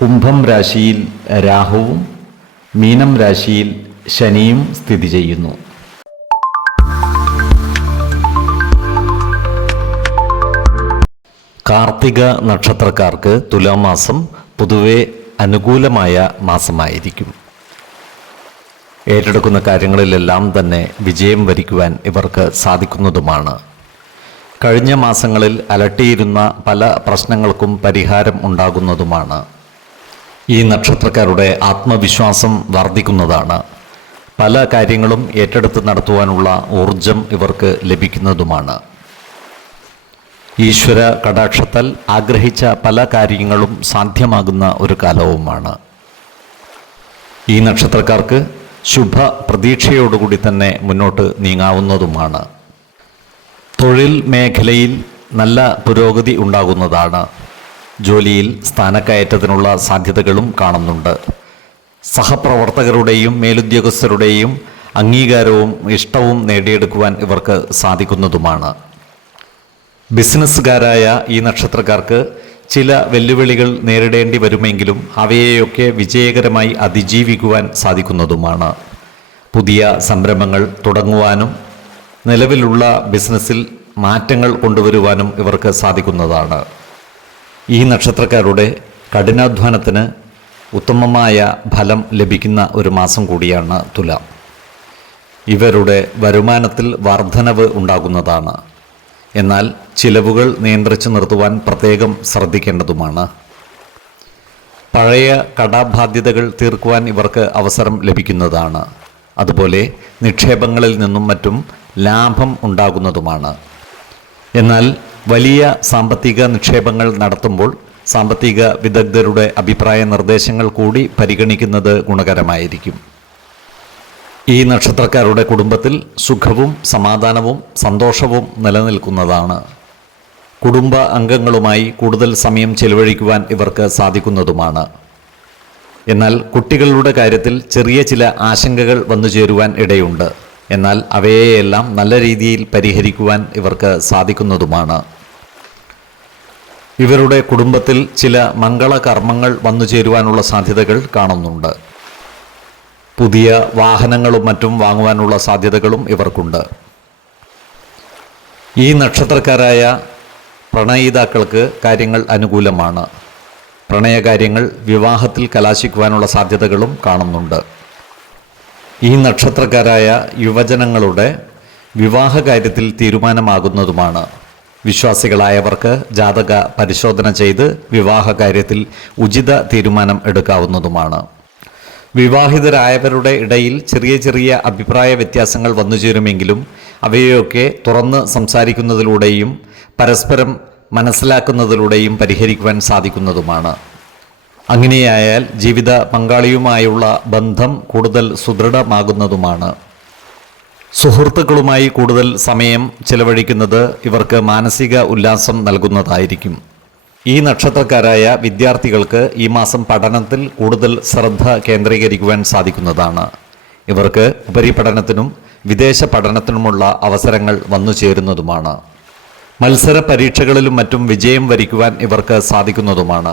കുംഭം രാശിയിൽ രാഹുവും മീനം രാശിയിൽ ശനിയും സ്ഥിതി ചെയ്യുന്നു. കാർത്തിക നക്ഷത്രക്കാർക്ക് തുലാമാസം പൊതുവെ അനുകൂലമായ മാസമായിരിക്കും. ഏറ്റെടുക്കുന്ന കാര്യങ്ങളിലെല്ലാം തന്നെ വിജയം വരിക്കുവാൻ ഇവർക്ക് സാധിക്കുന്നതുമാണ്. കഴിഞ്ഞ മാസങ്ങളിൽ അലട്ടിയിരുന്ന പല പ്രശ്നങ്ങൾക്കും പരിഹാരം ഉണ്ടാകുന്നതുമാണ്. ഈ നക്ഷത്രക്കാരുടെ ആത്മവിശ്വാസം വർദ്ധിക്കുന്നതാണ്. പല കാര്യങ്ങളും ഏറ്റെടുത്ത് നടത്തുവാനുള്ള ഊർജം ഇവർക്ക് ലഭിക്കുന്നതുമാണ്. ഈശ്വര കടാക്ഷത്താൽ ആഗ്രഹിച്ച പല കാര്യങ്ങളും സാധ്യമാകുന്ന ഒരു കാലവുമാണ്. ഈ നക്ഷത്രക്കാർക്ക് ശുഭ പ്രതീക്ഷയോടുകൂടി തന്നെ മുന്നോട്ട് നീങ്ങാവുന്നതുമാണ്. തൊഴിൽ മേഖലയിൽ നല്ല പുരോഗതി ഉണ്ടാകുന്നതാണ്. ജോലിയിൽ സ്ഥാനക്കയറ്റത്തിനുള്ള സാധ്യതകളും കാണുന്നുണ്ട്. സഹപ്രവർത്തകരുടെയും മേലുദ്യോഗസ്ഥരുടെയും അംഗീകാരവും ഇഷ്ടവും നേടിയെടുക്കുവാൻ ഇവർക്ക് സാധിക്കുന്നതുമാണ്. ബിസിനസ്സുകാരായ ഈ നക്ഷത്രക്കാർക്ക് ചില വെല്ലുവിളികൾ നേരിടേണ്ടി വരുമെങ്കിലും അവയെയൊക്കെ വിജയകരമായി അതിജീവിക്കുവാൻ സാധിക്കുന്നതുമാണ്. പുതിയ സംരംഭങ്ങൾ തുടങ്ങുവാനും നിലവിലുള്ള ബിസിനസ്സിൽ മാറ്റങ്ങൾ കൊണ്ടുവരുവാനും ഇവർക്ക് സാധിക്കുന്നതാണ്. ഈ നക്ഷത്രക്കാരുടെ കഠിനാധ്വാനത്തിന് ഉത്തമമായ ഫലം ലഭിക്കുന്ന ഒരു മാസം കൂടിയാണ് തുലാം. ഇവരുടെ വരുമാനത്തിൽ വർധനവ് ഉണ്ടാകുന്നതാണ്. എന്നാൽ ചിലവുകൾ നിയന്ത്രിച്ചു നിർത്തുവാൻ പ്രത്യേകം ശ്രദ്ധിക്കേണ്ടതുമാണ്. പഴയ കടാബാധ്യതകൾ തീർക്കുവാൻ ഇവർക്ക് അവസരം ലഭിക്കുന്നതാണ്. അതുപോലെ നിക്ഷേപങ്ങളിൽ നിന്നും മറ്റും ലാഭം ഉണ്ടാകുന്നതുമാണ്. എന്നാൽ വലിയ സാമ്പത്തിക നിക്ഷേപങ്ങൾ നടത്തുമ്പോൾ സാമ്പത്തിക വിദഗ്ധരുടെ അഭിപ്രായ നിർദ്ദേശങ്ങൾ കൂടി പരിഗണിക്കുന്നത് ഗുണകരമായിരിക്കും. ഈ നക്ഷത്രക്കാരുടെ കുടുംബത്തിൽ സുഖവും സമാധാനവും സന്തോഷവും നിലനിൽക്കുന്നതാണ്. കുടുംബ അംഗങ്ങളുമായി കൂടുതൽ സമയം ചെലവഴിക്കുവാൻ ഇവർക്ക് സാധിക്കുന്നതുമാണ്. എന്നാൽ കുട്ടികളുടെ കാര്യത്തിൽ ചെറിയ ചില ആശങ്കകൾ വന്നു ചേരുവാൻ ഇടയുണ്ട്. എന്നാൽ അവയെയെല്ലാം നല്ല രീതിയിൽ പരിഹരിക്കുവാൻ ഇവർക്ക് സാധിക്കുന്നതുമാണ്. ഇവരുടെ കുടുംബത്തിൽ ചില മംഗളകർമ്മങ്ങൾ വന്നു ചേരുവാനുള്ള സാധ്യതകൾ കാണുന്നുണ്ട്. പുതിയ വാഹനങ്ങളും മറ്റും വാങ്ങുവാനുള്ള സാധ്യതകളും ഇവർക്കുണ്ട്. ഈ നക്ഷത്രക്കാരായ പ്രണയിതാക്കൾക്ക് കാര്യങ്ങൾ അനുകൂലമാണ്. പ്രണയകാര്യങ്ങൾ വിവാഹത്തിൽ കലാശിക്കുവാനുള്ള സാധ്യതകളും കാണുന്നുണ്ട്. ഈ നക്ഷത്രക്കാരായ യുവജനങ്ങളുടെ വിവാഹ കാര്യത്തിൽ തീരുമാനമാകുന്നതുമാണ്. വിശ്വാസികളായവർക്ക് ജാതക പരിശോധന ചെയ്ത് വിവാഹ കാര്യത്തിൽ ഉചിത തീരുമാനം എടുക്കാവുന്നതുമാണ്. വിവാഹിതരായവരുടെ ഇടയിൽ ചെറിയ ചെറിയ അഭിപ്രായ വ്യത്യാസങ്ങൾ വന്നുചേരുമെങ്കിലും അവയൊക്കെ തുറന്ന് സംസാരിക്കുന്നതിലൂടെയും പരസ്പരം മനസ്സിലാക്കുന്നതിലൂടെയും പരിഹരിക്കുവാൻ സാധിക്കുന്നതുമാണ്. അങ്ങനെയായാൽ ജീവിത പങ്കാളിയുമായുള്ള ബന്ധം കൂടുതൽ സുദൃഢമാകുന്നതുമാണ്. സുഹൃത്തുക്കളുമായി കൂടുതൽ സമയം ചെലവഴിക്കുന്നത് ഇവർക്ക് മാനസിക ഉല്ലാസം നൽകുന്നതായിരിക്കും. ഈ നക്ഷത്രക്കാരായ വിദ്യാർത്ഥികൾക്ക് ഈ മാസം പഠനത്തിൽ കൂടുതൽ ശ്രദ്ധ കേന്ദ്രീകരിക്കുവാൻ സാധിക്കുന്നതാണ്. ഇവർക്ക് ഉപരിപഠനത്തിനും വിദേശ പഠനത്തിനുമുള്ള അവസരങ്ങൾ വന്നു ചേരുന്നതുമാണ്. മത്സര പരീക്ഷകളിലും മറ്റും വിജയം വരിക്കുവാൻ ഇവർക്ക് സാധിക്കുന്നതുമാണ്.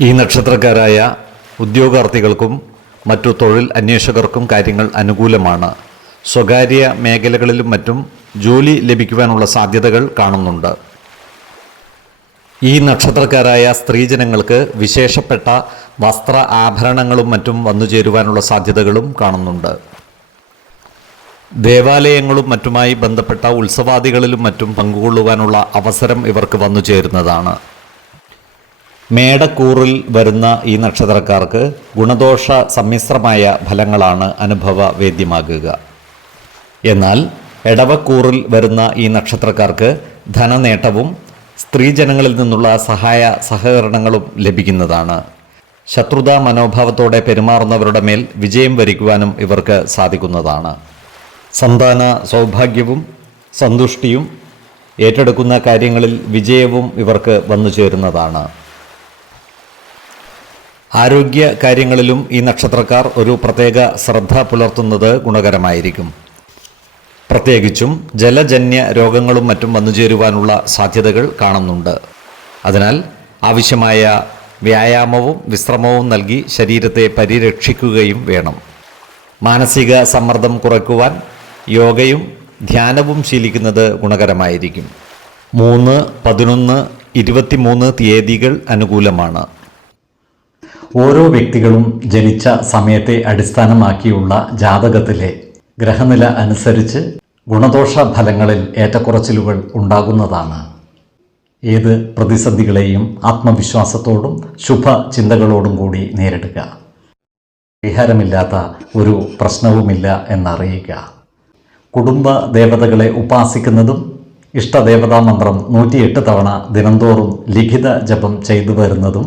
ഈ നക്ഷത്രക്കാരായ ഉദ്യോഗാർത്ഥികൾക്കും മറ്റു തൊഴിൽ അന്വേഷകർക്കും കാര്യങ്ങൾ അനുകൂലമാണ്. സ്വകാര്യ മേഖലകളിലും മറ്റും ജോലി ലഭിക്കുവാനുള്ള സാധ്യതകൾ കാണുന്നുണ്ട്. ഈ നക്ഷത്രക്കാരായ സ്ത്രീജനങ്ങൾക്ക് വിശേഷപ്പെട്ട വസ്ത്ര ആഭരണങ്ങളും മറ്റും വന്നു ചേരുവാനുള്ള സാധ്യതകളും കാണുന്നുണ്ട്. ദേവാലയങ്ങളും മറ്റുമായി ബന്ധപ്പെട്ട ഉത്സവാദികളിലും മറ്റും പങ്കുകൊള്ളുവാനുള്ള അവസരം ഇവർക്ക് വന്നു ചേരുന്നതാണ്. മേടക്കൂറിൽ വരുന്ന ഈ നക്ഷത്രക്കാർക്ക് ഗുണദോഷ സമ്മിശ്രമായ ഫലങ്ങളാണ് അനുഭവ വേദ്യമാകുക എന്നാൽ എടവക്കൂറിൽ വരുന്ന ഈ നക്ഷത്രക്കാർക്ക് ധനനേട്ടവും സ്ത്രീജനങ്ങളിൽ നിന്നുള്ള സഹായ സഹകരണങ്ങളും ലഭിക്കുന്നതാണ്. ശത്രുതാ മനോഭാവത്തോടെ പെരുമാറുന്നവരുടെ മേൽ വിജയം വരിക്കുവാനും ഇവർക്ക് സാധിക്കുന്നതാണ്. സന്താന സൗഭാഗ്യവും സന്തുഷ്ടിയും ഏറ്റെടുക്കുന്ന കാര്യങ്ങളിൽ വിജയവും ഇവർക്ക് വന്നു ചേരുന്നതാണ് ആരോഗ്യ കാര്യങ്ങളിലും ഈ നക്ഷത്രക്കാർ ഒരു പ്രത്യേക ശ്രദ്ധ പുലർത്തുന്നത് ഗുണകരമായിരിക്കും. പ്രത്യേകിച്ചും ജലജന്യ രോഗങ്ങളും മറ്റും വന്നു ചേരുവാനുള്ള സാധ്യതകൾ കാണുന്നുണ്ട്. അതിനാൽ ആവശ്യമായ വ്യായാമവും വിശ്രമവും നൽകി ശരീരത്തെ പരിരക്ഷിക്കുകയും വേണം. മാനസിക സമ്മർദ്ദം കുറയ്ക്കുവാൻ യോഗയും ധ്യാനവും ശീലിക്കുന്നത് ഗുണകരമായിരിക്കും. മൂന്ന് പതിനൊന്ന് ഇരുപത്തിമൂന്ന് തീയതികൾ അനുകൂലമാണ്. ഓരോ വ്യക്തികളും ജനിച്ച സമയത്തെ അടിസ്ഥാനമാക്കിയുള്ള ജാതകത്തിലെ ഗ്രഹനില അനുസരിച്ച് ഗുണദോഷ ഫലങ്ങളിൽ ഏറ്റക്കുറച്ചിലുകൾ ഉണ്ടാകുന്നതാണ്. ഏത് പ്രതിസന്ധികളെയും ആത്മവിശ്വാസത്തോടും ശുഭ ചിന്തകളോടും കൂടി നേരിടുക. പരിഹാരമില്ലാത്ത ഒരു പ്രശ്നവുമില്ല എന്നറിയുക. കുടുംബ ദേവതകളെ ഉപാസിക്കുന്നതും ഇഷ്ടദേവതാ മന്ത്രം നൂറ്റിയെട്ട് തവണ ദിനംതോറും ലിഖിത ജപം ചെയ്തു വരുന്നതും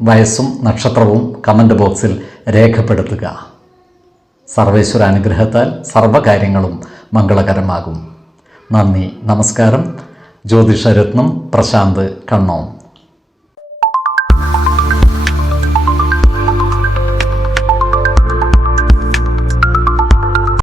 വയസ്സും നക്ഷത്രവും കമന്റ് ബോക്സിൽ രേഖപ്പെടുത്തുക. സർവേശ്വര അനുഗ്രഹത്താൽ സർവകാര്യങ്ങളും മംഗളകരമാകും. നന്ദി നമസ്കാരം. ജ്യോതിഷരത്നം പ്രശാന്ത് കണ്ണോം.